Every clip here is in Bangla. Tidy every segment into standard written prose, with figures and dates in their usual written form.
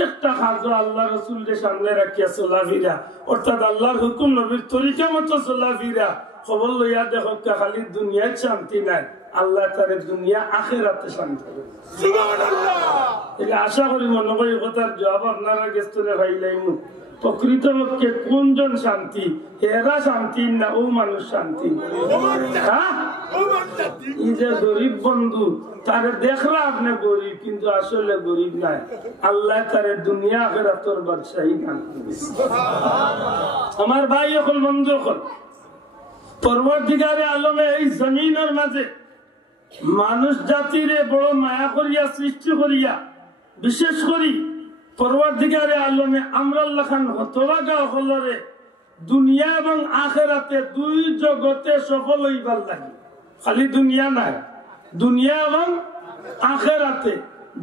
প্রত্যেকটা কাজ আল্লাহ রাসূলের সামনে রাখিয়া চলাফেরা, অর্থাৎ আল্লাহর হুকুম নবীর তরিকা মতো চলাফেরা, খবর লইয়া দেখো খালি দুনিয়ায় শান্তি নাই, আল্লাহ তার দুনিয়া আখিরাতে শান্তি দেবে। সুবহানাল্লাহ। আশা করি মনে করি কথার জবাব আপনারা গেস্তরে পাইলাইমু। প্রকৃতপক্ষে কোনজন শান্তি? এরা শান্তি না ও মানুষ শান্তি? এই যে গরিব বন্ধু, তারে দেখলা আপনি গরিব, কিন্তু আসলে গরিব নাই, আল্লাহ তারে দুনিয়া আখিরাতের বাদশাহী দান করেছে। আমার ভাই এখন বন্ধু এখন পরবর্তীকালে আলমে এই জমিনের মাঝে মানুষ জাতিরে বড় মায়া করিয়া সৃষ্টি করিয়া, বিশেষ করি পরবর্তীকালে আলমে আমরা লেখান হতভাগা হলরে দুনিয়া এবং আখিরাতে দুই জগতে সফল হইবার লাগে। খালি দুনিয়া নাই, দুনিয়া এবং আখিরাতে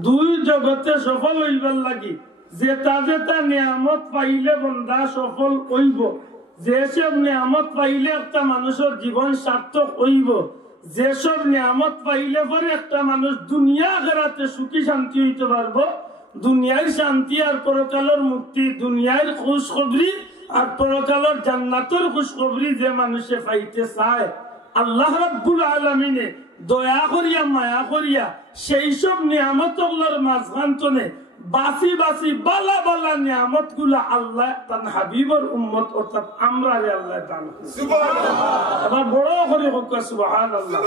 দুই জগতে সফল হইবার লাগি যেটা যেটা নিয়ামত পাইলে বন্দা সফল হইব, যেসব নিয়ামত পাইলে একটা মানুষের জীবন সার্থক হইব, যেসব নিয়ামত পাইলে পরে একটা মানুষ দুনিয়া আখিরাতে সুখী শান্তি হইতে পারবো, দুনিয়ার শান্তি আর পরকালের মুক্তি, দুনিয়ার খুশখবরি আর পরকালের জান্নাতের খুশখবরি যে মানুষে পাইতে চায়, আল্লাহ রাব্বুল আলামিনে দয়া করিয়া মায়া করিয়া সেই সব নিয়ামতগুলোর মাঝখানে বাসি বাসি বালা বালা নিয়ামত গুলা আল্লাহ তার হাবিবর উম্মত অর্থাৎ আমরা আল্লাহ দান করেছে। সুবহানাল্লাহ। এবার বড় করে হোক সুবহানাল্লাহ।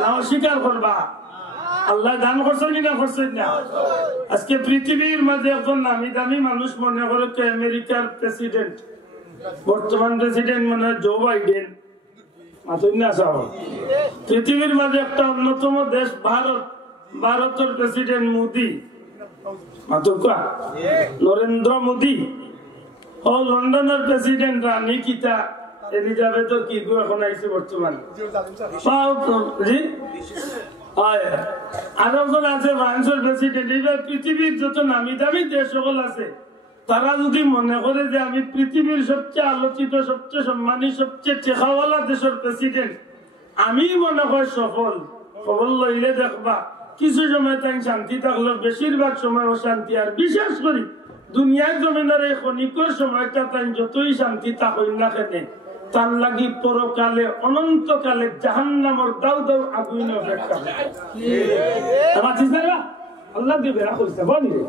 না স্বীকার করবা আল্লাহ দান করছেন কিনা করছেন না? আজকে পৃথিবীর মাঝে একজন নামি দামি মানুষ মনে করে আমেরিকার প্রেসিডেন্ট, বর্তমান প্রেসিডেন্ট মানে জো বাইডেন, পৃথিবীর মাঝে একটা অন্যতম দেশ ভারত, ভারতের প্রেসিডেন্ট মোদী, নরেন্দ্র মোদী, ও লন্ডনের প্রেসিডেন্ট রানী কিতা এলিজাবেথ কি এখন আইছে বর্তমান, আরেকজন আছে ফ্রান্সের প্রেসিডেন্ট। এইবার পৃথিবীর যত নামি দামি দেশ সকল আছে, তারা যদি মনে করে যে আমি পৃথিবীর সবচেয়ে আলোচিত, সবচেয়ে সম্মানী, সবচেয়ে টেকাওয়ালা দেশের প্রেসিডেন্ট, আমি মনে হয় সফল, খবর লইলে দেখবা কিছু সময় তাই শান্তি থাকলো, বেশিরভাগ সময় অশান্তি। আর বিশেষ করে দুনিয়ার জমিনের এই ক্ষণিকের সময়টা তাই যতই শান্তি থাকুক না কেন, তার লাগি পরকালে অনন্তকালে জাহান্নামের দাউ দাউ আগুন অপেক্ষা। আল্লাহ দিবে রাখছে বলি রে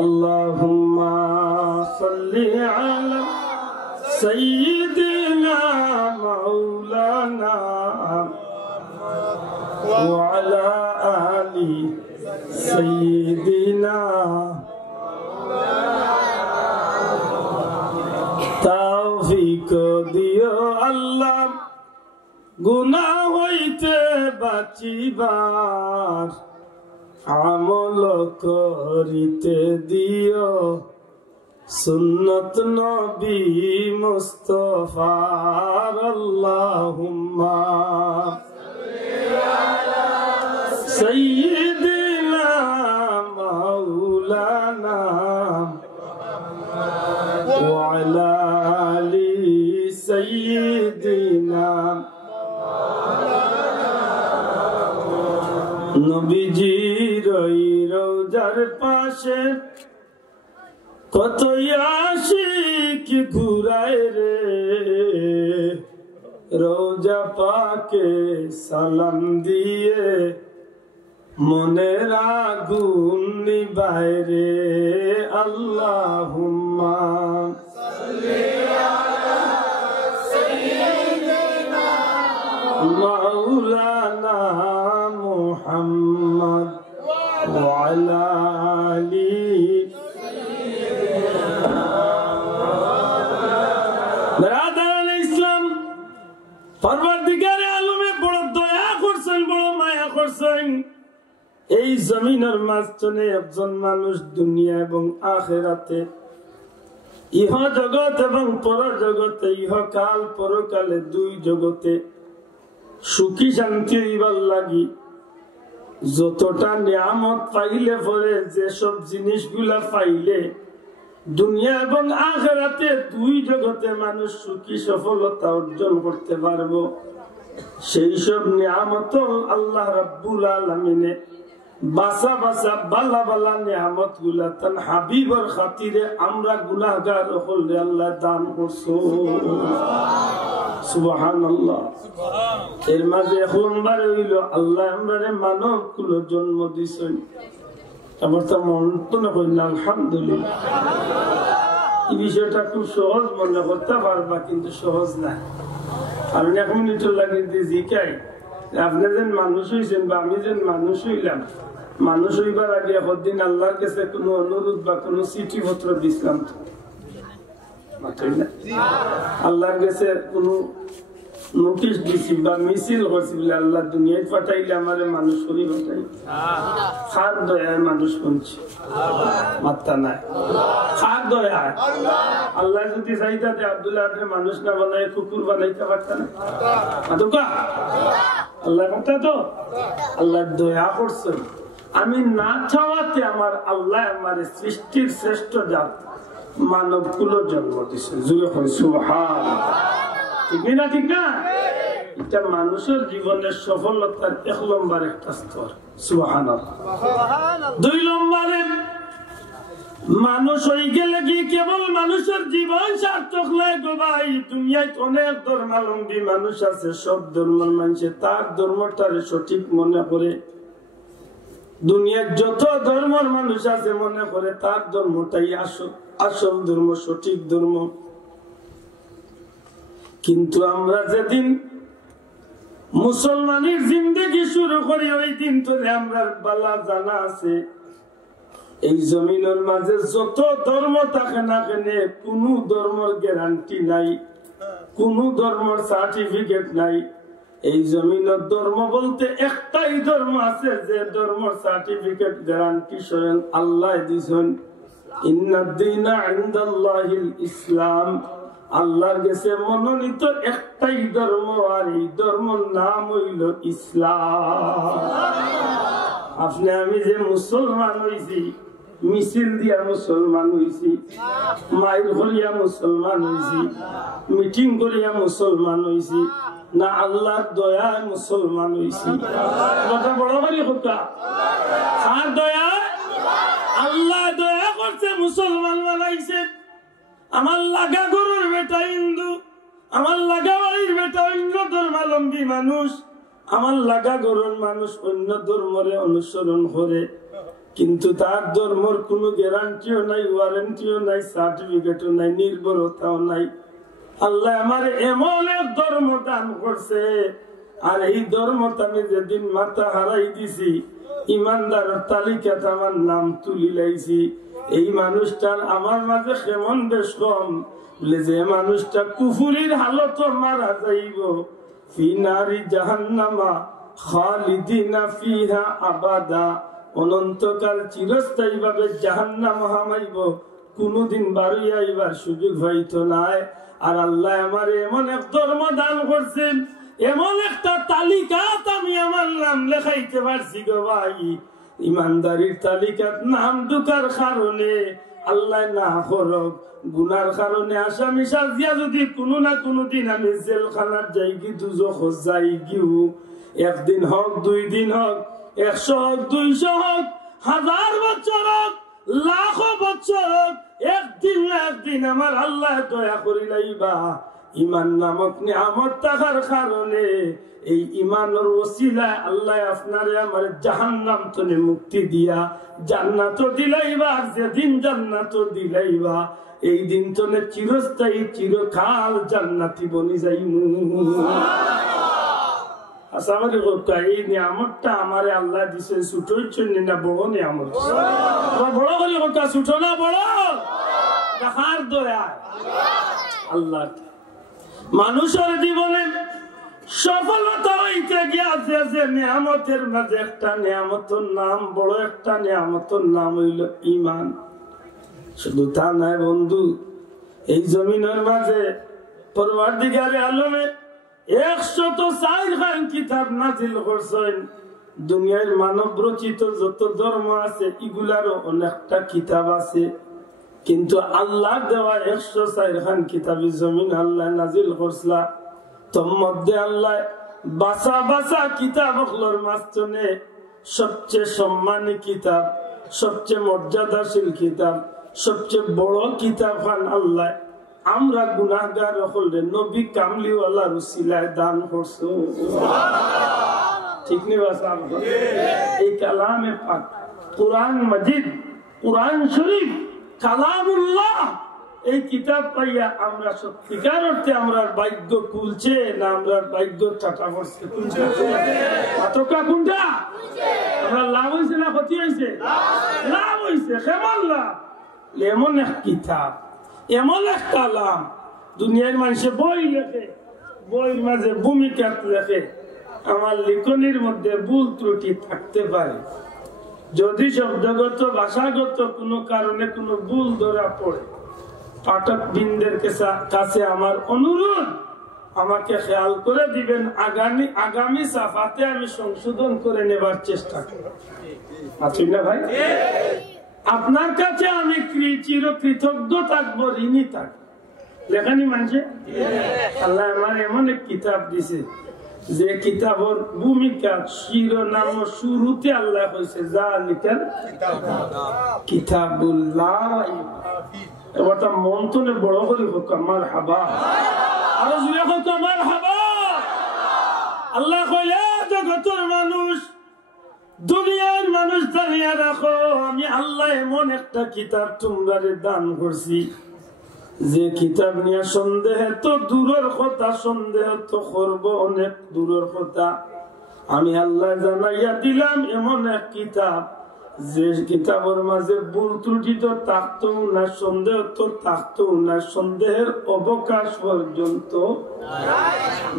আল্লাহুম্মা সাল্লি আলা সাইয়্যিদিনা মাওলানা ওয়া আলা আলি সাইয়্যিদিনা তৌফিক দিও আল্লাহ গুনাহ হইতে বাঁচিবার, আমল করিতে দিও সুন্নত নবী মুস্তাফার। আল্লাহুম্মা সাইয়্যিদিনা মাওলানা ওয়া আলা আলি সাইয়্যিদিনা। নবীজির রওজার পাশে কত আশিক ঘুরায় রে, রওজা পাকে সালাম দিয়ে মনের আগুন নিভায় রে। আল্লাহুম্মা সাল্লি আলা সাইয়্যিদিনা মাওলানা মুহাম্মদ ওয়া আলা আলি। পরবর্তীকারে আলমে বড় দয়া করছেন, বড় মায়া করছেন। এই জমিনের মাঝখানে একজন মানুষ দুনিয়া এবং আখিরাতে, ইহ জগৎ এবং পর জগতে, ইহকাল পরকালে দুই জগতে সুখী শান্তি হইবার লাগি যতটা নিয়ামত পাইলে পরে, যেসব জিনিসগুলা পাইলে দুনিয়া এবং আখিরাতে দুই জগতে মানুষ সুখী সফলতা অর্জন করতে পারবো, সেই সব নিয়ামত আল্লাহ রাব্বুল আলামিনে বাসা বাসা বালা বালা নিয়ামত গুলা তান হাবিবর খাতিরে আমরা গুনাহগার হলে আল্লাহ দান করছো। সুবহানাল্লাহ। এর মাঝে এক নম্বর হইল আল্লাহ আমরা মানব কুল জন্ম দিছেন। তারপর তো মন তো না করি না আলহামদুলিল্লাহ। এই বিষয়টা খুব সহজ মনে করতে পারবা, কিন্তু সহজ না। কারণ 1 মিনিট লাগে জিকাই আপনি যেন মানুষ হইছেন বা আমি যেন মানুষ হইলাম, মানুষ হইবার আগে একদিন আল্লাহর কাছে কোনো অনুরোধ বা কোনো চিঠি পত্র দিছিলাম তো আল্লাহর কাছে কোনো নোটিশ দিছি বা মিছিল করছি বলে আল্লাহ দুনিয়ায় পাঠাইলে আমার মানুষ করি পাঠাই। খার দয়ায় মানুষ শুনছি, মাত্রা নাই। খার দয়ায় আল্লাহ যদি চাইতে আব্দুল্লাহ মানুষ না বানাই কুকুর বানাইতে পারত না। আল্লাহ কথা তো আল্লাহ দয়া করছেন। আমি না চাওয়াতে আমার আল্লাহ আমার সৃষ্টির শ্রেষ্ঠ জাত মানব কুল জন্ম দিচ্ছে। জুড়ে হয় সুবহানাল্লাহ। ঠিক না ঠিক না? এটা মানুষের জীবনের সফলতার 1 নম্বর একটা স্তর। সুবহানাল্লাহ। 2 নম্বরে মানুষ হয়ে গেলে কি কেবল মানুষের জীবন সার্থক নয় গো ভাই। দুনিয়ায় অনেক ধর্মাবলম্বী মানুষ আছে, সব ধর্মের মানুষে তার ধর্মটারে সঠিক মনে করে। দুনিয়ার যত ধর্মের মানুষ আছে মনে করে তার ধর্মটাই আসল ধর্ম, সঠিক ধর্ম। কিন্তু আমরা যেদিন মুসলমানের জিন্দেগি শুরু করি ওই দিন ধরে আমরা বালা জানা আছে এই জমিনের মাঝে যত ধর্ম থাকে না কেন কোন ধর্মের গ্যারান্টি নাই, কোন ধর্মের সার্টিফিকেট নাই। এই জমিনের ধর্ম বলতে একটাই ধর্ম আছে যে ধর্মের সার্টিফিকেট গ্যারান্টি স্বয়ং আল্লাহ দিয়েছেন। ইন্নাদ-দীনা ইনদাল্লাহিল ইসলাম। আল্লাহর কাছে মনোনীত একটাই ধর্ম, আর এই ধর্মের নাম হইল ইসলাম। আপনি আমি যে মুসলমান হইছি, মিছিল দিয়া মুসলমান হইছি, মাইল করিয়া মুসলমান হইছি, মিটিং করিয়া মুসলমান হইছি না আল্লাহর দয়ায় মুসলমান হইছি? কথা বড় করি কথা। আর দয়া আল্লাহ দয়া করছে, মুসলমান বানাইছে। আমার লাগা গরুর বেটা হিন্দু, আমার লাগা বাড়ির বেটা অন্য ধর্মাবলম্বী মানুষ, আমার লাগা গরুর মানুষ অন্য ধর্মরে অনুসরণ করে, কিন্তু তার ধর্মর কোনো গ্যারান্টিও নাই, ওয়ারেন্টিও নাই, সার্টিফিকেটও নাই, নির্ভরতাও নাই। আল্লাহ আমার এমন এক ধর্ম দান করছে, আর এই ধর্মটা আমি যেদিন মাথা হারাই দিছি ইমানদারের তালিকাতে আমার নাম তুলি লাইছি। এই মানুষটার আমার মাঝে কেমন বেশ কম বলে যে মানুষটা কুফুরির হালত মারা যাইব, ফি নারি জাহান্নামা খালিদিনা ফিহা আবাদা, অনন্তকাল চিরস্থায়ী ভাবে জাহান্নাম হামাইব, কোনদিন বাড়ি আইবার সুযোগ হইতো নাই। আর আল্লাহ আমার এমন এক ধর্ম দান করছেন, এমন একটা তালিকাত আমি আমার নাম লেখাইতে পারছি গো ভাই। ইমানদারির তালিকাত নাম ঢুকার কারণে আল্লাহ না করক, গুনার কারণে আসামি সাজিয়া যদি কোনো না কোনো দিন আমি জেলখানার যাইগি, দুজখ যাইগিও, 1 দিন হোক 2 দিন হোক, 100 হোক 200 হোক, 1000 বছর হোক, লাখো বছর হোক, একদিন আমার আল্লাহ দয়া করিলাইবা। ইমান নামক নিয়ামত থাকার কারণে এই ইমানের ওসিলায় আল্লাহ আপনারে আমার জাহান্নাম থেকে মুক্তি দিয়া জান্নাত দিলাইবা। আর যেদিন জান্নাত দিলাইবা এই দিন তনে চিরস্থায়ী চিরকাল জান্নাতি বনি যাইমু। আচ্ছা আমার এই নিয়ামতটা আমারে আল্লাহ দিছে ছোট হচ্ছে না বড় নিয়ামত? বড় করে কথা, ছোট না বড়? দেখার দয়া আল্লাহ। মানুষের জীবনে সফলতা হইতে গিয়েছে যে নিয়ামতের মাঝে একটা নিয়ামতের নাম, বড় একটা নিয়ামতের নাম হইল ঈমান। শুধু তা নয় বন্ধু, এই জমিনের মাঝে পরওয়ারদিগারে আলমে 104 খান কিতাব নাজিল করছেন। দুনিয়ার মানব রচিত যত ধর্ম আছে এগুলারও অনেকটা কিতাব আছে, কিন্তু আল্লাহ দেওয়া 104 খান কিতাবি জমিন আল্লাহ নাজিল করছলা। তোর মধ্যে আল্লাহ বাসা বাসা কিতাব হলোর মাঝখানে সবচেয়ে সম্মানী কিতাব, সবচেয়ে মর্যাদাশীল কিতাব, সবচেয়ে বড় কিতাব খান আল্লাহ আমরা গুনাহগার হলে নবী কামলিওয়ালার উসিলায় দান করছো। ঠিক নেই বাসা? এই কালামে পাক কুরআন মাজিদ, কুরআন শরীফ কালামুল্লাহ, এই কিতাব পাইয়া আমরা সত্যিকার অর্থে আমরা ভাগ্য খুলছে না আমরা ভাগ্য টাকা পড়ছে? কোনটা আমরা লাভ হয়েছে না ক্ষতি হয়েছে? লাভ হয়েছে। কেমন লাভ? এমন এক কিতাব, এমন এক কালাম, দুনিয়ার মানুষে বই লেখে, বইয়ের মাঝে ভূমিকা লেখে, আমার লিখনির মধ্যে ভুল ত্রুটি থাকতে পারে। যদি শব্দগত ভাষাগত কোনো কারণে কোনো ভুল ধরা পড়ে, পাঠক বৃন্দের কাছে আমার অনুরোধ, আমাকে খেয়াল করে দিবেন, আগামী সাফাতে আমি সংশোধন করে নেবার চেষ্টা করব। আছি না ভাই? আপনার কাছে আমি চির কৃতজ্ঞ থাকবো, ঋণী থাকবো। লেখানি মানছে আল্লাহ আমার এমন এক কিতাব দিছে যে কিতাবের ভূমিকা শিরোনাম শুরুতে আল্লাহ কইছে জালিকাল কিতাবুল্লাহ। এবারটা মন তো বড় করে হোক মারহাবা, আরো জুড়ে হোক মারহাবা। আল্লাহ কইলে জগতের মানুষ, দুনিয়ার মানুষ জানিয়ে রাখো, আমি আল্লাহ এমন একটা কিতাব তোমরা দান করছি যে কিতাব নিয়ে সন্দেহ তো দূরের কথা, সন্দেহ তো করব অনেক দূরের কথা। আমি আল্লাহ জানাইয়া দিলাম এমন এক কিতাব যে কিতাবের মাঝে ভুল ত্রুটি তো থাকতো না, সন্দেহ তো থাকতো না, সন্দেহের অবকাশ পর্যন্ত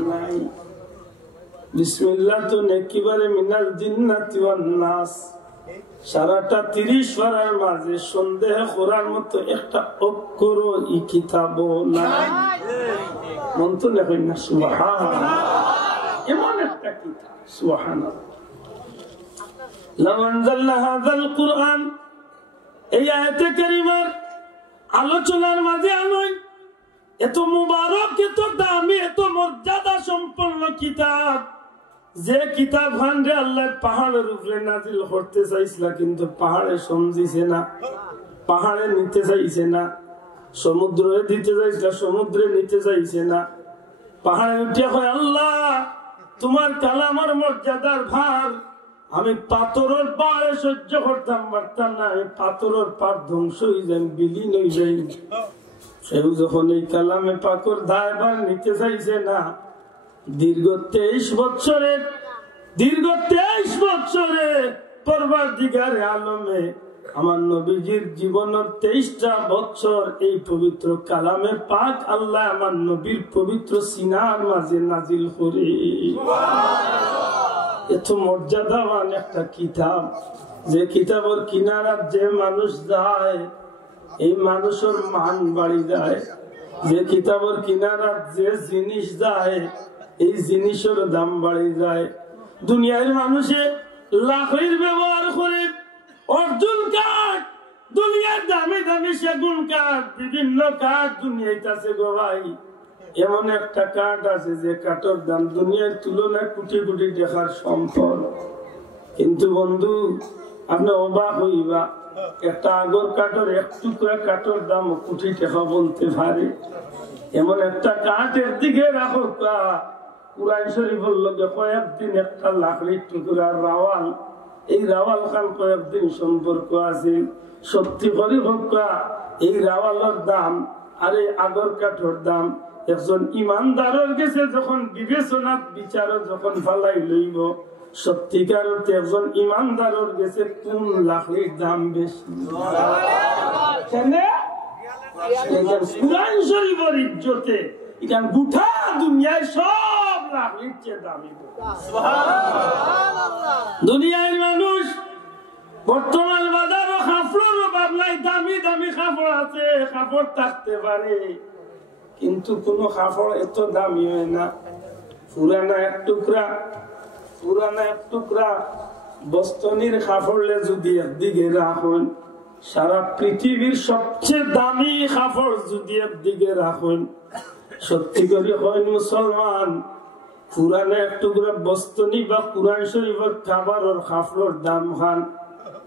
নাই। বিসমিল্লাহ তো একেবারে মিনাল জিন্নাতি ওয়ান নাস, সারাটা 30 পারার মাঝে সন্দেহ করার মতো একটা অক্ষর এই কিতাব নাই। মন তো লেখেন না সুবহানাল্লাহ, এমন একটা কিতাব সুবহানাল্লাহ। লাউ আনজালনা হাযাল কুরআন, এই আয়াতে কারিমার আলোচনার মাঝে আনই এত মুবারক, এত দামি, এত মর্যাদা সম্পন্ন কিতাব, যে কিতাব ভান্ডে আল্লাহ পাহাড়ের উপরে নাজিল করতে চাইছিল, কিন্তু পাহাড়ে সমঝিছে না, পাহাড়ে নিতে চাইছে না, সমুদ্রে দিতে চাইছিল, সমুদ্রে নিতে চাইছে না। পাহাড়ে উঠে হয় আল্লাহ তোমার কালামের মর্যাদার ভার আমি পাথরের পাহাড়ে সহ্য করতাম পারতাম না, আমি পাথরের পার ধ্বংস হয়ে যাই, বিলীন হয়ে যাই। সেও যখন এই কালামে পাকর দায়ভার নিতে চাইছে না, দীর্ঘ 23 বছরে পরওয়ারদিগারে আলমে আমার নবীজির জীবনের 23টা বছর এই পবিত্র কালামে পাক আল্লাহ আমার নবীর পবিত্র সিনার মাঝে নাজিল করে। এত মর্যাদাবান একটা কিতাব, যে কিতাবের কিনারাত যে মানুষ যায় এই মানুষের মান বাড়ি যায়, যে কিতাবের কিনারাত যে জিনিস যায় এই জিনিসের দাম বাড়ি যায়। দুনিয়ার মানুষে লাকড়ির ব্যবহার করে, অর্জুন কাঠ, দুনিয়ার দামি দামি সেগুন কাঠ, বিভিন্ন কাঠ দুনিয়াতে আছে গো ভাই। এমন একটা কাঠ আছে যে কাঠের দাম দুনিয়ার তুলনায় কোটি কোটি টাকার সম্পদ। কিন্তু বন্ধু আপনি অবাক হইবা, একটা আগর কাঠের এক টুকরা কাঠের দাম কোটি টাকা বলতে পারে। এমন একটা কাঠের দিকে রাখো, কুরআন শরীফের লগে কয়েকদিন একটা লাকড়ির টুকরা রাওয়াল, এই রাওয়াল খান কয়েকদিন সম্পর্ক আছে। সত্যি করে হোক এই রাওয়ালের দাম আর এই আগর কাঠের দাম একজন ইমানদারের গেছে যখন বিবেচনা বিচার যখন ফালাই লইব, সত্যিকার অর্থে একজন ইমানদারের গেছে কোন লাকড়ির দাম বেশি। কুরআন শরীফের ইজ্জতে এখান গোটা দুনিয়ায় সব লাকড়ির চেয়ে দামি। দুনিয়ার মানুষ বর্তমান বাজারও কাপড়ের অভাব নাই, দামি দামি কাপড় আছে, কাপড় থাকতে পারে, কিন্তু কোন কাপড় এত দামি হয় না। পুরানা এক টুকরা বস্তনির কাপড়লে যদি একদিকে রাখুন, সারা পৃথিবীর সবচেয়ে দামি কাপড় যদি একদিকে রাখুন, সত্যি করে হয় মুসলমান পুরানে একটু করে বস্তনি বা কুরআন শরীফের খাবারের কাপড়ের দাম খান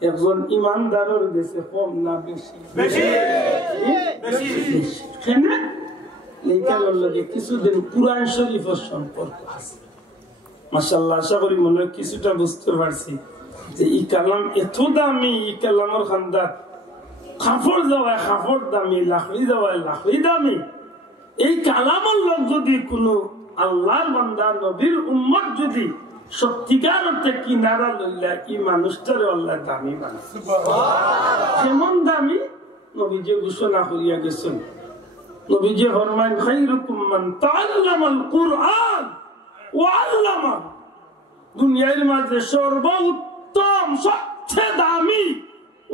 একজন ইমানদারের কাছে কম না বেশি? কেন? এই কারণে কিছুদিন কুরআন শরীফের সম্পর্ক আছে। মাশাআল্লাহ, আশা করি মনে কিছুটা বুঝতে পারছি যে এই কালাম এত দামি, এই কালামের খান্দার কাপড় দেওয়ায় কাপড় দামি, লাকড়ি দেওয়ায় লাকড়ি দামি। এই কালামের লোক যদি কোনো আল্লাহর বান্দা নবীর উম্মত যদি সত্যিকার অর্থে কিনারা লইলা, এই মানুষটারে আল্লাহ দামি বানায়। কেমন দামি? নবীজি ঘোষণা করিয়া গেছেন, নবীজি ফরমায়েন খায়রুকুম মান তাআল্লামাল কুরআন ওয়া আল্লামাহু। দুনিয়ার মাঝে সর্বোত্তম সবচেয়ে দামি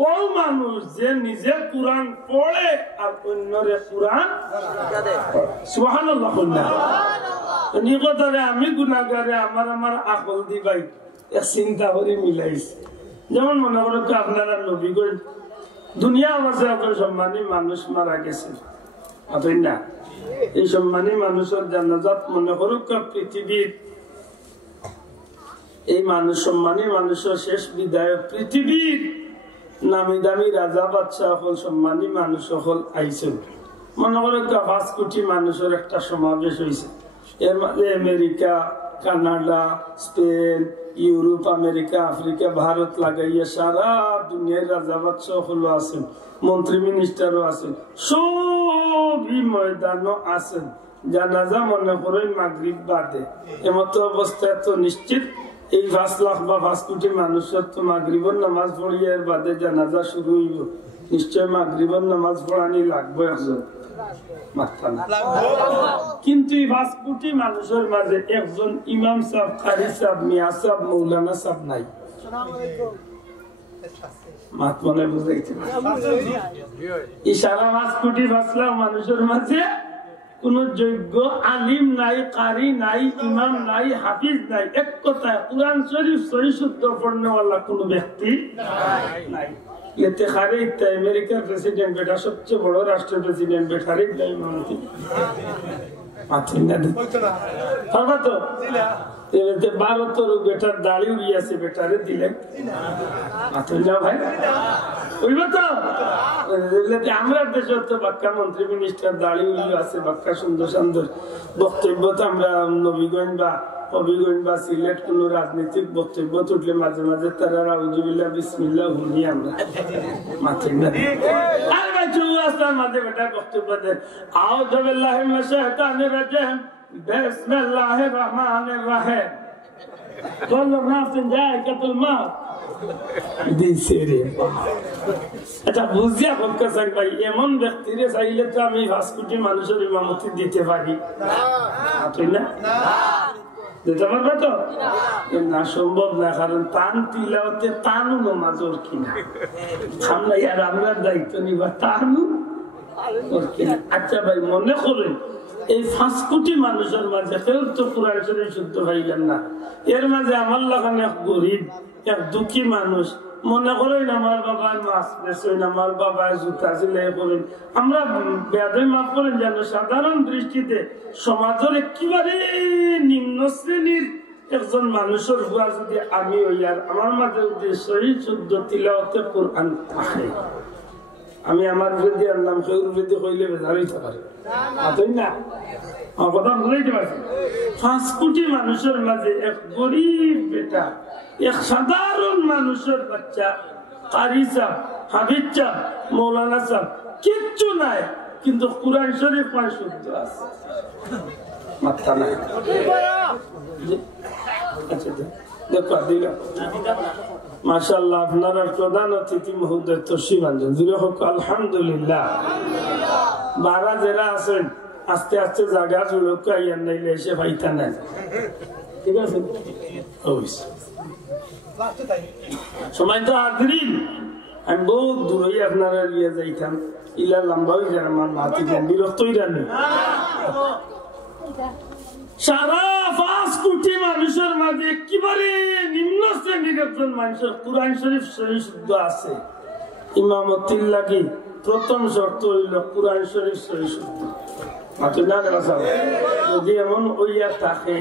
ও মানুষ যে নিজে কুরআন পড়ে আর অন্যরে কুরআন সুবহানাল্লাহ। আমি গুনাহগারে আমার আকল দিবাই এক চিন্তা করে মিলাইছি। যেমন মনে করো আপনারা নবীগণ দুনিয়া মাঝে আপনার সম্মানী মানুষ মারা গেছে, না এই সম্মানী মানুষের জানাজাত মনে করুক পৃথিবীর এই মানুষ সম্মানী মানুষের শেষ বিদায় পৃথিবীর নামি দামি রাজা বাদশাহ সকল সম্মানী মানুষ সকল আইসেন। মনে করো 5 কোটি মানুষের একটা সমাবেশ হয়েছে। এর মাঝে America, Canada, Spain, Europe, America, Africa, Bharat লাগাইয়া সারা দুনিয়ার রাজা বাদশাহ সকল আছেন, মন্ত্রী মিনিস্টারও আছেন, সবই ময়দানও আছেন। জানাজা মনে করো মাগরিব বাদে। এমতো অবস্থায় তো নিশ্চিত এই 5 লাখ বা 5 কোটি মানুষের তো মাগরিবের নামাজ পড়িয়া এর বাদে জানাজা শুরু হইব। নিশ্চয় মাগরিবের নামাজ পড়ানি লাগবে একজন, কিন্তু এই 5 কোটি মানুষের মাঝে একজন ইমাম সাহেব, কারি সাহেব, মিয়া সাহেব, মৌলানা সাহেব নাই। মাত মনে বুঝাইছে এই সারা 5 কোটি 5 লাখ মানুষের মাঝে কোন যোগ্য আলিম নাই, কারি নাই, ইমাম নাই, হাফিজ নাই। এক কথায় কুরআন শরীফ সহি শুদ্ধ পড়নেওয়ালা কোন ব্যক্তি নাই। এতে খারে আমেরিকার প্রেসিডেন্ট বেটা, সবচেয়ে বড় রাষ্ট্রের প্রেসিডেন্ট বেটারে ইমামতি ভারতের বেটার দাড়ি উড়িয়েছে, বেটারে দিলেন ভাই বুঝবো তো। আমরা দেশে তো বাক্কা মন্ত্রী মিনিস্টার দাড়ি উড়িয়ে আছে, বাক্কা সুন্দর সুন্দর বক্তব্য তো আমরা নবীগঞ্জ বা হবিগঞ্জ বা সিলেট কোন রাজনৈতিক বক্তব্য তুললে মাঝে মাঝে তারা রাউজুবিল্লাহ বিসমিল্লাহ শুনি আমরা মাথা না। আর ভাই চুয়াস্তার মাঝে বেটা বক্তব্য দেন, আউযু বিল্লাহি মিনাশ শাইতানির রাজিম, বিসমিল্লাহির রহমানির রহিম, কুল্লু নাফসিন যায়কাতুল মাউত। আচ্ছা বুঝিয়া বলতেছেন ভাই, এমন ব্যক্তিরে চাইলে তো আমি 5 কোটি মানুষের ইমামতি দিতে পারি না? দিতে পারবে তো না? সম্ভব না, কারণ তান তিলাওয়াতে তানু নমাজর কিনা সামনে আর আমরা দায়িত্ব নিবা তানু কিনা। আচ্ছা ভাই মনে করেন এই 5 কোটি মানুষের মাঝে কেউ তো কোরআন শরীফ শুদ্ধ পাইলেন না। এর মাঝে আমার লাগান এক গরিব, এক দুঃখী মানুষ, মনে করেন আমার বাবা মাছ বেচেন, আমার বাবা জুতা সিলাই করেন, আমরা বেদই মাফ করেন যেন সাধারণ দৃষ্টিতে সমাজের একেবারে নিম্ন শ্রেণীর একজন মানুষের হুয়া যদি আমি হই আর আমার মাঝে সহি শুদ্ধ তিলাওয়াতে কোরআন থাকে, আমি আমার বিরোধী আনলাম কেউ বিরোধী হইলে বেজার হইতে পারে না? আমার কথা বুঝাইতে পারছি। 5 কোটি মানুষের মাঝে এক গরিব বেটা, এক সাধারণ মানুষের বাচ্চা, কারি সাহেব, হাফিজ সাহেব, মৌলানা সাহেব কিচ্ছু নাই, কিন্তু কুরআন শরীফ পায় শুদ্ধ আছে, মাথা নাই। আচ্ছা দেখো দিলাম মাশাআল্লাহ। আপনারা প্রধান অতিথি মহোদয় তশরিফ আনছেন, জুড়ে হোক আলহামদুলিল্লাহ। বারা যারা আছেন আস্তে আস্তে জায়গা জুড়ে আইয়ান নাইলে এসে ভাইতা নেন, ঠিক আছে? সময় তো হাজরিন, আমি বহুত দূরে আপনারা নিয়ে যাইতাম, ইলা লম্বা হয়ে যায় আমার মাতি বিরক্ত হয়ে যান। সারা 5 কোটি মানুষের মাঝে একেবারে নিম্ন শ্রেণীর একজন মানুষের কোরআন শরীফ সহি শুদ্ধ আছে। ইমামতির লাগি প্রথম শর্ত হইল কোরআন শরীফ সহি শুদ্ধ। যদি এমন হইয়া থাকে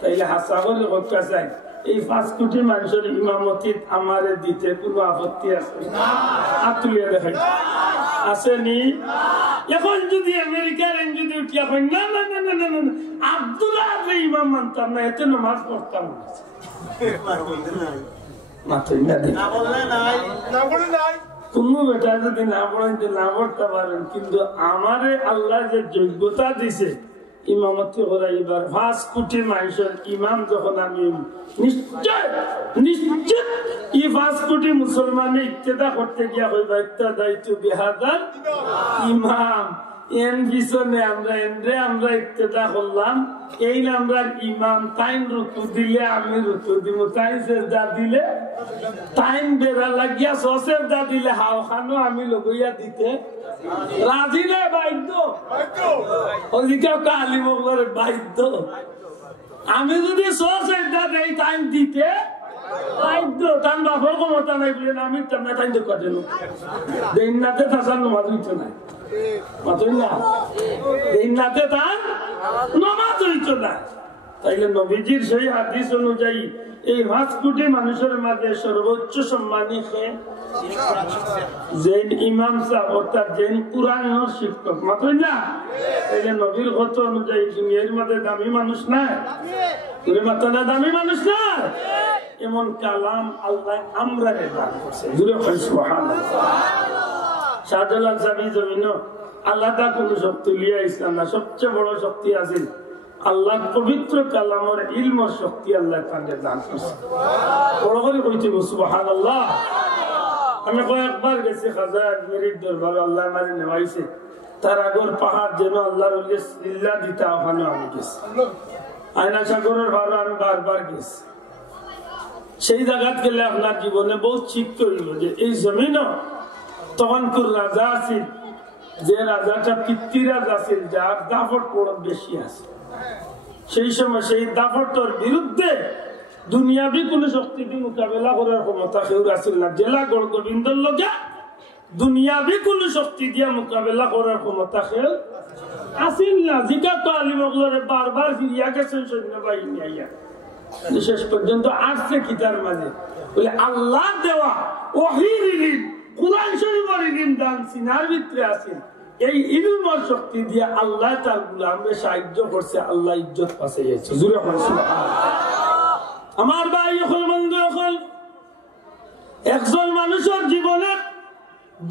তাইলে হাসা করে কথা চাই এই 5 কোটি মানুষের ইমামতিত আমারে দিতে কোনো আপত্তি আছে? হাত তুলিয়া দেখাই আসেনি? এখন যদি আমেরিকার যদি উঠিয়া হয় না না না না না না আব্দুল্লাহ ইমাম মানতাম না, এতে নামাজ পড়তাম না, কোন বেটা যদি না পড়াইতে না পড়তে পারেন, কিন্তু আমারে আল্লাহ যে যোগ্যতা দিছে ইমামতি করাইবার 5 কোটি মানুষের ইমাম যখন আমি নিশ্চয় নিশ্চিত এই 5 কোটি মুসলমানে ইত্তেদা করতে গিয়া হইবা ইত্তেদাইতু বিহাদার ইমাম। এন পিছনে আমরা ইত্তেদা করলাম, এই আমরা ইমাম তাইন রুকু দিলে আমি রুকু দিব, তাইন সেজদা দিলে তাইন বেড়া লাগিয়া সসেজদা দিলে হাও খানো আমি লগইয়া দিতে রাজি না, বাধ্য। ওদিকে কালি মগলের বাধ্য। আমি যদি সসেজদা দেই তাইন দিতে বাধ্য। তান বাপর ক্ষমতা নাই বলে আমি তাই তাইন দেখা দিল দিন নাতে থাকার নমাজ হইতো না, তাইলে নবীজির সেই হাদিস অনুযায়ী এই 5 কোটি মানুষের মাঝে সর্বোচ্চ সম্মানী যে ইমাম সাহেব, অর্থাৎ যে কুরআনের শিক্ষক, মাত্রই না? তাইলে নবীর কথা অনুযায়ী দুনিয়ার মধ্যে দামি মানুষ নাই, দামি মানুষ নাই, এমন কালাম আল্লাহ আমরা দান করছে। শাহজালাল সাহেব জমিন আল্লাহ কোন শক্তি লিয়া ইসলাম না, সবচেয়ে বড় শক্তি আছে আল্লাহ পবিত্র কালামের ইলমের শক্তি আল্লাহ তাদের দান করছে। বড় করে কইতে সুবহানাল্লাহ। আমি কয়েকবার গেছি খাজা আজমিরির দরবার, আল্লাহ আমারে নেওয়াইছে, তার আগর পাহাড় যেন আল্লাহর লিল্লাহ দিতা, ওখানে আমি গেছি। আয়না সাগরের ভালো আমি বারবার গেছি। সেই জায়গাত গেলে আপনার জীবনে বহুত শিক্ষা হইল যে এই জমিন তখন কোন রাজা আছিল, যে রাজাটা পিতৃরাজ আছিল, যার দাফট বড় বেশি আছে। সেই সময় সেই দাফটর বিরুদ্ধে দুনিয়াবি কোন শক্তি দিয়ে মোকাবেলা করার ক্ষমতা কেউ আছিল না। জেলা গড় গোবিন্দর লোকে দুনিয়াবি কোন শক্তি দিয়ে মোকাবেলা করার ক্ষমতা কেউ আসিল না। জিকা তো আলিমগলরে বারবার ফিরিয়া গেছেন সৈন্যবাহিনী আইয়া, শেষ পর্যন্ত আসছে কিতার মাঝে বলে আল্লাহ দেওয়া ওহীর ইলম, কুরআন শরীফের ইলম দান সিনার ভিতরে আছে। এই ইলমের শক্তি দিয়ে আল্লাহ তার গোলামকে সাহায্য করছে, আল্লাহ ইজ্জত পাশে যাচ্ছে। জুড়ে আমার ভাই এখন বন্ধু, এখন একজন মানুষের জীবনে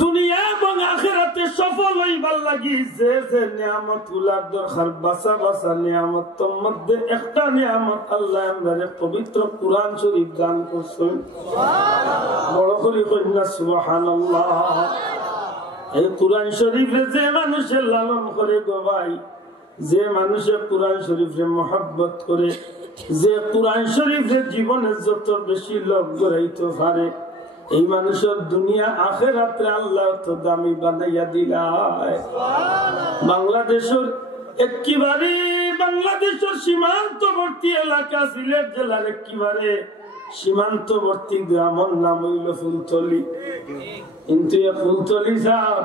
দুনিয়া এবং আখিরাতে সফল হইবার লাগি যে যে নিয়ামত গুলার দরকার, বাসা বাসা নিয়ামত মধ্যে একটা নিয়ামত আল্লাহ আমাদের পবিত্র কুরআন শরীফ দান করছেন। বড় করে কইনা সুবহানাল্লাহ। এই কুরআন শরীফে যে মানুষের লালন করে গো ভাই, যে মানুষের কুরআন শরীফে মহব্বত করে, যে কুরআন শরীফের জীবনে যত বেশি লোক গড়াইতে পারে, এই মানুষের দুনিয়া আখিরাতে আল্লাহ তো দামি বানাইয়া দিলায়। বাংলাদেশের একেবারে বাংলাদেশের সীমান্তবর্তী এলাকা সিলেট জেলার একেবারে সীমান্তবর্তী গ্রামের নাম হইল ফুলতলি। কিন্তু এই ফুলতলি সাহেব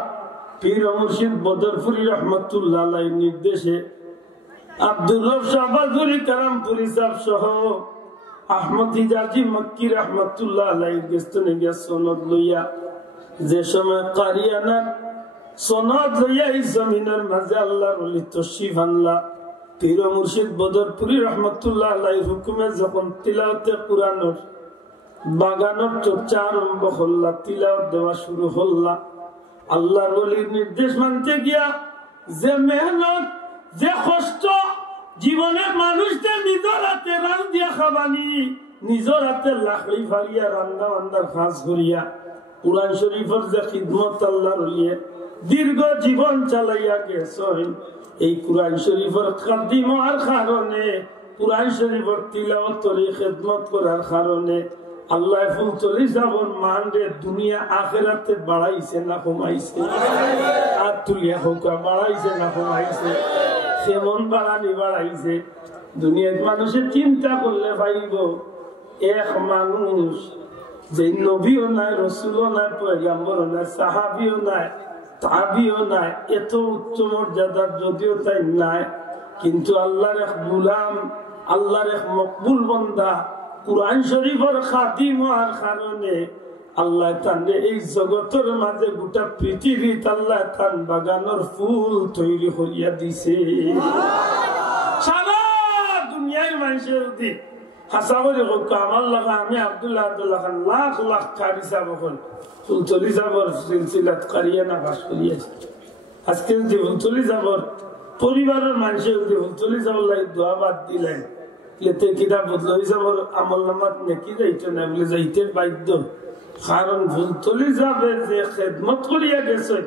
পীর মুর্শিদ বদরপুরি রহমতুল্লাহ আলাইহির নির্দেশে আব্দুর রব শাহবাজুরি কারামপুরি সাহেব সহ আহমদ হিজাজি মক্কি রহমতুল্লাহ আলাইহির গেস্তনে গিয়া সনদ লইয়া, যে সময় কারিয়ানা সনদ লইয়া এই জমিনের মাঝে আল্লাহর ওলি তশরিফ আনলা, পীর মুর্শিদ বদরপুরি রহমতুল্লাহ আলাইহির হুকুমে যখন তিলাওয়াতে কুরআনের বাগানের চর্চা আরম্ভ হল্লা, তিলাওয়াত দেওয়া শুরু হল্লা, আল্লাহর ওলির নির্দেশ মানতে গিয়া যে মেহনত, যে কষ্ট জীবনের মানুষদের নিজের হাতে রান দিয়া খাবানি, নিজের হাতে লাকড়ি ফালিয়া রান্না বান্দার কাজ করিয়া কুরআন শরীফের যে খিদমত আল্লাহর ওলিয়ে দীর্ঘ জীবন চালাইয়া গেছেন, এই কুরআন শরীফের খাদিম হওয়ার কারণে, কুরআন শরীফের তিলাওয়াত করে খিদমত করার কারণে আল্লাহ ফুলতলি সাহেবের মানরে দুনিয়া আখিরাতে বাড়াইছে না কমাইছে? আর তুলিয়া হোক, বাড়াইছে না কমাইছে? কেমন বাড়ানি বাড়াইছে? দুনিয়ার মানুষে চিন্তা করলে ভাইব এক মানুষ যে নবীও নাই, রসুলও নাই, পয়গম্বরও নাই, সাহাবিও নাই, তাবিও নাই, এত উচ্চ মর্যাদার যদিও তাই নাই, কিন্তু আল্লাহর এক গোলাম, আল্লাহর এক মকবুল বান্দা, কুরআন শরীফের খাতিম হওয়ার কারণে আল্লাহ তানে এই জগতের মাঝে গোটা পৃথিবীতে আল্লাহ তান বাগানের ফুল তৈরি করিয়া দিছে। সারা দুনিয়ার মানুষের উদ্দিন হাসাবরি হোক আমার লাগা আমি আব্দুল্লাহ খান লাখ লাখ কারি সাবকল ফুলতলি যাবর সিলসিলাত কারিয়া না বাস করিয়াছে। আজকে যদি ফুলতলি যাবর পরিবারের মানুষের যদি ফুলতলি যাবর লাগে দোয়া বাদ দিলেন এতে কিতাব বদলি যাবর আমল নামাত নেকি যাইতে না বলে যাইতে বাধ্য। কারণ ফুলতলি যাবে যে খেদমত করিয়া গেছেন,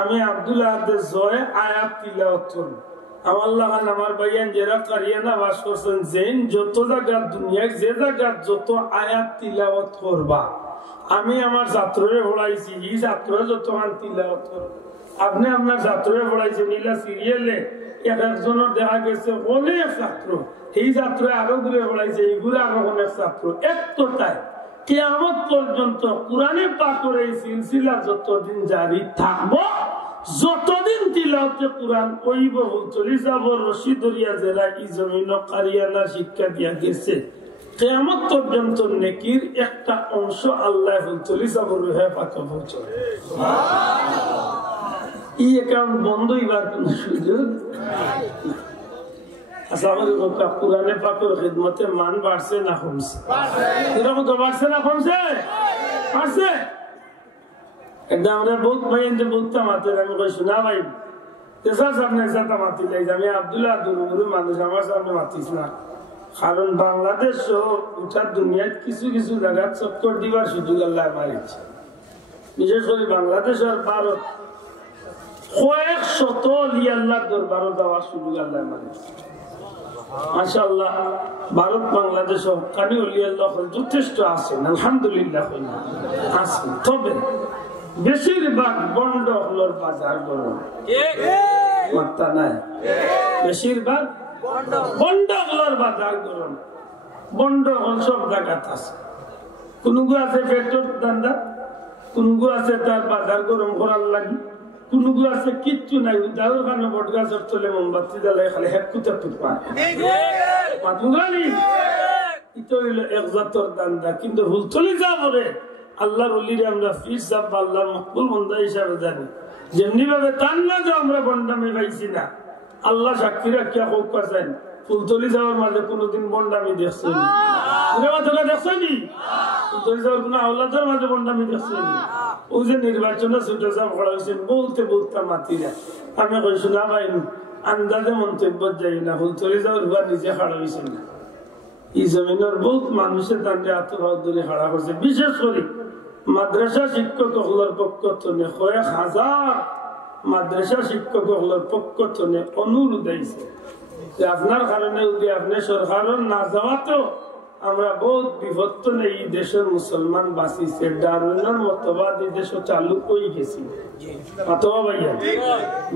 আমি আব্দুল্লাহ জয় আয়াত তিলাওয়াত করব। আমার লাগান আমার ভাইয়ান যারা কারিয়ানা বাস করছেন যেন যত জায়গার দুনিয়ায় যে জায়গার যত আয়াত তিলাওয়াত করবা, আমি আমার ছাত্ররে পড়াইছি, এই ছাত্র যত তিলাওয়াত করবা। আপনি আপনার ছাত্ররে পড়াইছেন, নীলা সিরিয়ালে এক একজনের দেখা গেছে অনেক ছাত্র, এই ছাত্র আরো দূরে পড়াইছে, এইগুলো আরো অনেক ছাত্র। একটাই কিয়ামত পর্যন্ত কোরআনে পাকের এই সিলসিলা যতদিন জারি থাকবো, যতদিন তিলাওয়াতে কোরআন কইব চলি যাব রশি দরিয়া জেলা ই জমিন কারিয়ানা শিক্ষা দিয়া গেছে, কিয়ামত পর্যন্ত নেকির একটা অংশ আল্লাহ চলি যাব রুহে পাকে পৌঁছাবে। সুবহানাল্লাহ। এই অ্যাকাউন্ট বন্ধ হইবার কোন সুযোগ কোরআনে পাকের খিদমতে মান বাড়ছে না কমছে? এরকম তো বাড়ছে না কমছে? বাড়ছে। একদম আমরা বহুত ভাই বলতাম আমি কই শোনা ভাই তেসার সামনে সাথে মাতি যাই, আমি আব্দুল্লাহ দুরুগুরু মানুষ আমার সামনে মাতিস না। কারণ বাংলাদেশ উঠার দুনিয়ায় কিছু কিছু জায়গা চক্কর দিবার সুযোগ আল্লাহ মারিছে, বিশেষ করে বাংলাদেশ আর ভারত কয়েক শত আল্লাহ দরবারও যাওয়ার সুযোগ আল্লাহ মারিছে। মাশাআল্লাহ ভারত বাংলাদেশ কানি ওলি আল্লাহ যথেষ্ট আছেন, আলহামদুলিল্লাহ আছেন। তবে বেশিরভাগ বন্ড হলোর বাজার গরম মাত্রা নাই, বেশিরভাগ বন্ড হলোর বাজার গরম। বন্ড হল সব জায়গাত আছে, কোনগু আছে পেট্রোল দান্দা, কোনগু আছে তার বাজার গরম করার লাগি, কোনগু আছে কিচ্ছু নাই, দাঁড়ের কারণে বট গাছের তলে মোমবাতি জ্বালাই খালি হেকুতে পায় মাতুগানি। এটা হইল এক জাতর দান্দা। কিন্তু হুলতলি যা বলে আল্লাহর ওলিরে আমরা ফির সাহেব আল্লাহর মকবুল বান্দা হিসাবে জানি, যেমনি ভাবে তার না যে আমরা বন্ডামি পাইছি না, আল্লাহ সাক্ষী রাখিয়া হোক পাচ্ছেন ফুলতলি যাওয়ার মাঝে কোনোদিন বন্ডামি দেখছেন? দেখছেনি? ফুলতলি যাওয়ার কোন আওলাদের মাঝে বন্ডামি দেখছেন? ওই যে নির্বাচনে ছোট সাহেব করা হয়েছেন বলতে বলতে মাতিরা, আমি কইছি না ভাই আন্দাজে মন্তব্য যাই না, ফুলতলি যাওয়ার ঘর নিজে খাড়া হয়েছেন না। এই জমিনের বহুত মানুষের তান্ডে আত্মভাব ধরে খাড়া করছে। বিশেষ করে মাদ্রাসা শিক্ষক হলার পক্ষ থেকে কয়েক হাজার মাদ্রাসা শিক্ষক হলার পক্ষ থেকে অনুরোধ হয়েছে যে আপনার কারণে যদি আপনি সরকারের না যাওয়াতেও আমরা বহুত বিভক্ত নেই দেশের মুসলমান বাঁচিছে, ডারউইনের মতবাদ এই দেশ চালু হয়ে গেছি। অথবা ভাইয়া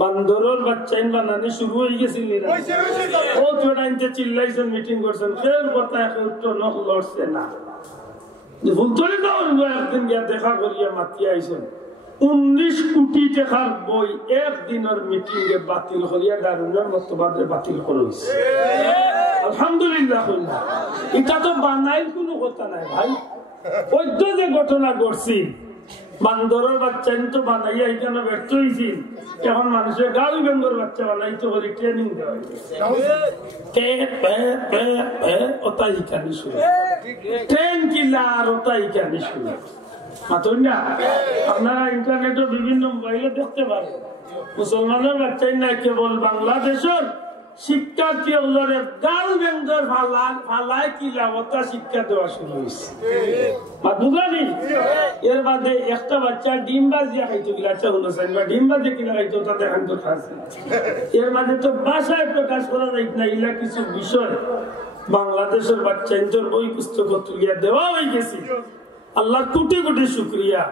বান্দরের বাচ্চাইন বানানি শুরু হয়ে গেছিল, বহুত বেড়াইতে চিল্লাইছেন, মিটিং করছেন, কেউ কথা একটু নখ লড়ছে না। ফুলতলি যাওয়ার একদিন গিয়া দেখা করিয়া মাতিয়া আইছেন, 19 কোটি টাকার বই একদিনের মিটিং এ বাতিল করিয়া ডারউইনের মতবাদে বাতিল করা হয়েছে। আলহামদুলিল্লাহ। এটা তো বানাইল কোনো কথা নাই ভাই, বৈধ যে ঘটনা ঘটছি বান্দরের বাচ্চা তো বানাইয়া এখানে ব্যর্থ হয়েছি, এখন মানুষের গাল বেঙ্গর বাচ্চা বানাইতে করে ট্রেনিং দেওয়া ওটাই কানি শুনে ট্রেন কিলা আর ওটাই কানি শুনে মাতুন না। আপনারা ইন্টারনেটে বিভিন্ন মোবাইলে দেখতে পারেন মুসলমানের বাচ্চাই নাই কেবল বাংলাদেশের শিক্ষার্থী গাল বেঙ্গর ফালায় কিলা ওটা শিক্ষা দেওয়া শুরু হয়েছে। এর বাদে একটা বাচ্চা ডিম বাজিয়া খাইতো কিলা ডিম বাজে কিনা খাইতো তা দেখান তো আছে। এর মাঝে তো ভাষায় প্রকাশ করা যায় না, ইলা কিছু বিষয় বাংলাদেশের বাচ্চা ইন্তর বই পুস্তক তুলিয়া দেওয়া হয়ে গেছে। আল্লাহ কোটি কোটি শুক্রিয়া।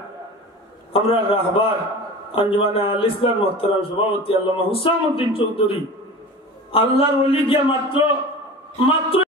আমরা রাহবার আঞ্জুমানে আল ইসলাম মোহতারাম সভাপতি আল্লামা হুসামউদ্দিন চৌধুরী আল্লাহর ওলি গিয়া মাত্র মাত্র